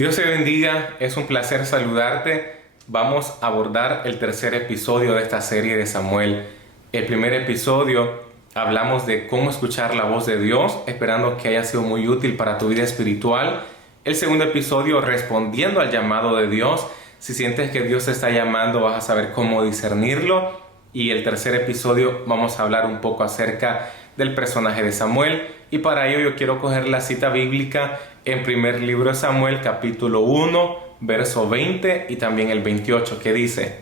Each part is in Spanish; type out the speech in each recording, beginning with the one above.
Dios te bendiga, es un placer saludarte. Vamos a abordar el tercer episodio de esta serie de Samuel. El primer episodio hablamos de cómo escuchar la voz de Dios, esperando que haya sido muy útil para tu vida espiritual. El segundo episodio, respondiendo al llamado de Dios. Si sientes que Dios te está llamando, vas a saber cómo discernirlo. Y el tercer episodio vamos a hablar un poco acerca del personaje de Samuel. Y para ello yo quiero coger la cita bíblica en primer libro de Samuel, capítulo 1, verso 20 y también el 28, que dice: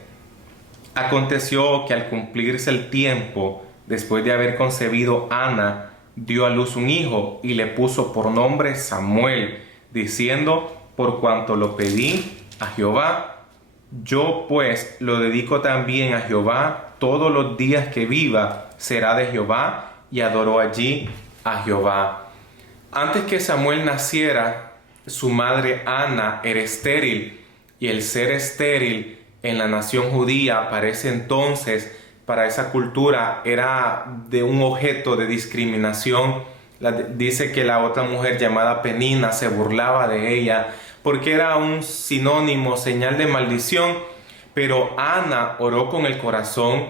Aconteció que al cumplirse el tiempo, después de haber concebido Ana, dio a luz un hijo y le puso por nombre Samuel, diciendo: por cuanto lo pedí a Jehová, yo pues lo dedico también a Jehová, todos los días que viva será de Jehová. Y adoró allí a Jehová. Antes que Samuel naciera, su madre Ana era estéril, y el ser estéril en la nación judía para ese entonces, para esa cultura, era de un objeto de discriminación. Dice que la otra mujer llamada Penina se burlaba de ella porque era un sinónimo, señal de maldición. Pero Ana oró con el corazón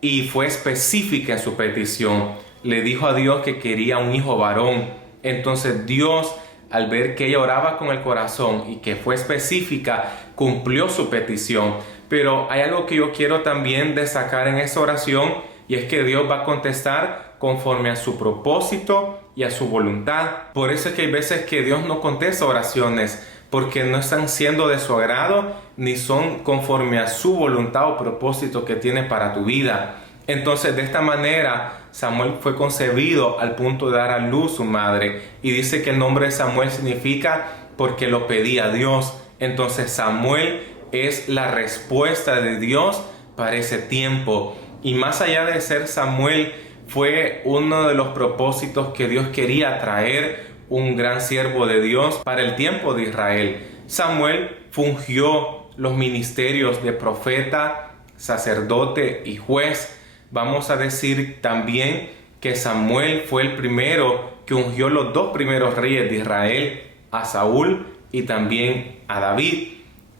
y fue específica en su petición. Le dijo a Dios que quería un hijo varón. Entonces Dios, al ver que ella oraba con el corazón y que fue específica, cumplió su petición. Pero hay algo que yo quiero también destacar en esa oración, y es que Dios va a contestar conforme a su propósito y a su voluntad. Por eso es que hay veces que Dios no contesta oraciones, porque no están siendo de su agrado, ni son conforme a su voluntad o propósito que tiene para tu vida. Entonces, de esta manera, Samuel fue concebido al punto de dar a luz su madre. Y dice que el nombre de Samuel significa porque lo pedía a Dios. Entonces, Samuel es la respuesta de Dios para ese tiempo. Y más allá de ser Samuel, fue uno de los propósitos que Dios quería traer un gran siervo de Dios para el tiempo de Israel. Samuel fungió los ministerios de profeta, sacerdote y juez. Vamos a decir también que Samuel fue el primero que ungió los dos primeros reyes de Israel, a Saúl y también a David.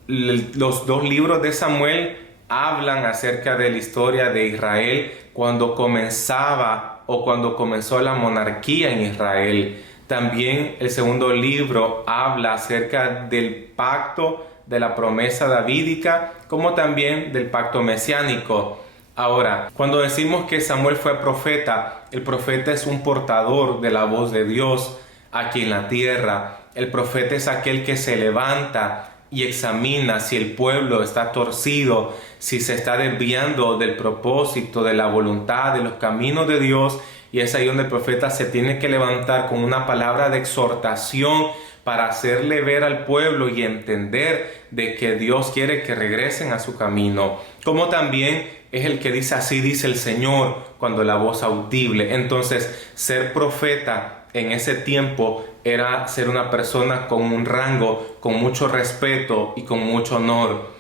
Los dos libros de Samuel hablan acerca de la historia de Israel cuando comenzaba o cuando comenzó la monarquía en Israel. También el segundo libro habla acerca del pacto de la promesa davídica, como también del pacto mesiánico. Ahora, cuando decimos que Samuel fue profeta, el profeta es un portador de la voz de Dios aquí en la tierra. El profeta es aquel que se levanta y examina si el pueblo está torcido, si se está desviando del propósito, de la voluntad, de los caminos de Dios. Y es ahí donde el profeta se tiene que levantar con una palabra de exhortación para hacerle ver al pueblo y entender de que Dios quiere que regresen a su camino. Como también es el que dice: así dice el Señor, cuando la voz audible. Entonces, ser profeta en ese tiempo era ser una persona con un rango, con mucho respeto y con mucho honor.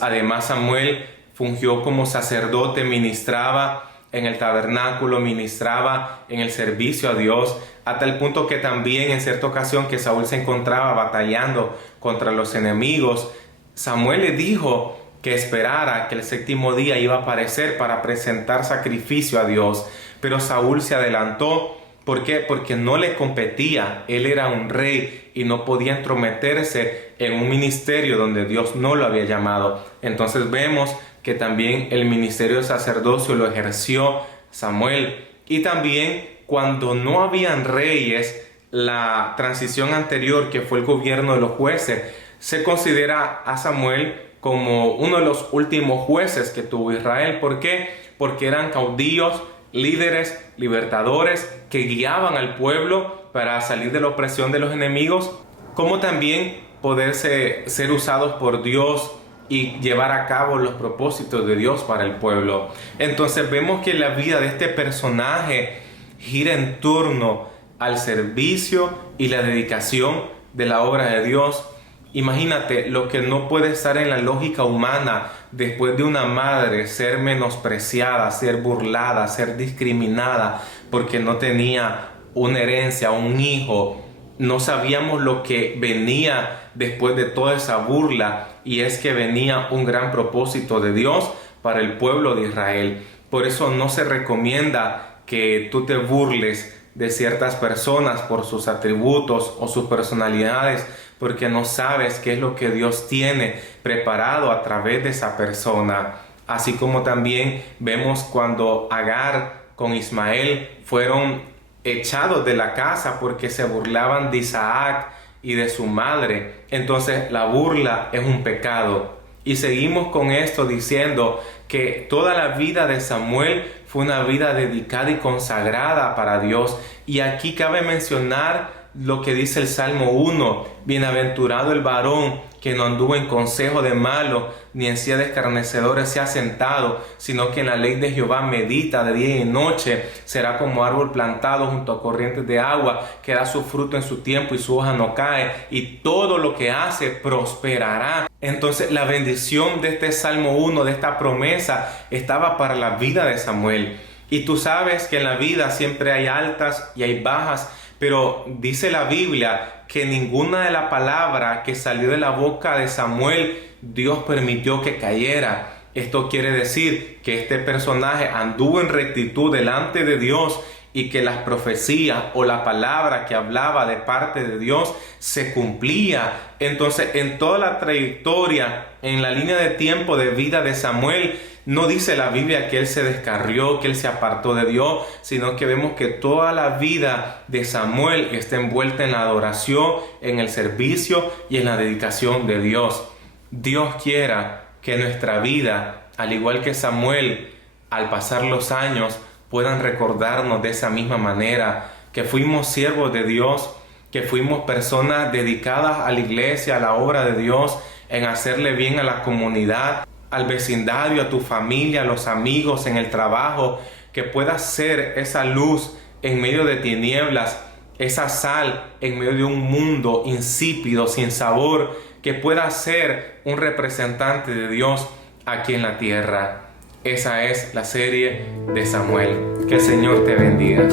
Además, Samuel fungió como sacerdote, ministraba en el tabernáculo, ministraba en el servicio a Dios, hasta el punto que también en cierta ocasión que Saúl se encontraba batallando contra los enemigos, Samuel le dijo que esperara que el séptimo día iba a aparecer para presentar sacrificio a Dios. Pero Saúl se adelantó. ¿Por qué? Porque no le competía. Él era un rey y no podía entrometerse en un ministerio donde Dios no lo había llamado. Entonces vemos que también el ministerio de sacerdocio lo ejerció Samuel. Y también cuando no habían reyes, la transición anterior, que fue el gobierno de los jueces, se considera a Samuel como uno de los últimos jueces que tuvo Israel. ¿Por qué? Porque eran caudillos, líderes, libertadores que guiaban al pueblo para salir de la opresión de los enemigos, como también poderse ser usados por Dios y llevar a cabo los propósitos de Dios para el pueblo. Entonces vemos que la vida de este personaje gira en torno al servicio y la dedicación de la obra de Dios. Imagínate lo que no puede estar en la lógica humana después de una madre ser menospreciada, ser burlada, ser discriminada porque no tenía una herencia, un hijo, no sabíamos lo que venía después de toda esa burla, y es que venía un gran propósito de Dios para el pueblo de Israel. Por eso no se recomienda que tú te burles de ciertas personas por sus atributos o sus personalidades, porque no sabes qué es lo que Dios tiene preparado a través de esa persona. Así como también vemos cuando Agar con Ismael fueron echados de la casa porque se burlaban de Isaac y de su madre. Entonces la burla es un pecado. Y seguimos con esto diciendo que toda la vida de Samuel fue una vida dedicada y consagrada para Dios. Y aquí cabe mencionar lo que dice el Salmo 1: bienaventurado el varón que no anduvo en consejo de malo, ni en silla de escarnecedores se ha sentado, sino que en la ley de Jehová medita de día y de noche. Será como árbol plantado junto a corrientes de agua, que da su fruto en su tiempo y su hoja no cae, y todo lo que hace prosperará. Entonces la bendición de este Salmo 1, de esta promesa, estaba para la vida de Samuel. Y tú sabes que en la vida siempre hay altas y hay bajas, pero dice la Biblia que ninguna de la palabra que salió de la boca de Samuel, Dios permitió que cayera. Esto quiere decir que este personaje anduvo en rectitud delante de Dios, y que las profecías o la palabra que hablaba de parte de Dios se cumplía. Entonces, en toda la trayectoria, en la línea de tiempo de vida de Samuel, no dice la Biblia que él se descarrió, que él se apartó de Dios, sino que vemos que toda la vida de Samuel está envuelta en la adoración, en el servicio y en la dedicación de Dios. Dios quiera que nuestra vida, al igual que Samuel, al pasar los años, puedan recordarnos de esa misma manera, que fuimos siervos de Dios, que fuimos personas dedicadas a la iglesia, a la obra de Dios, en hacerle bien a la comunidad, al vecindario, a tu familia, a los amigos, en el trabajo, que puedas ser esa luz en medio de tinieblas, esa sal en medio de un mundo insípido, sin sabor, que puedas ser un representante de Dios aquí en la tierra. Esa es la serie de Samuel. Que el Señor te bendiga.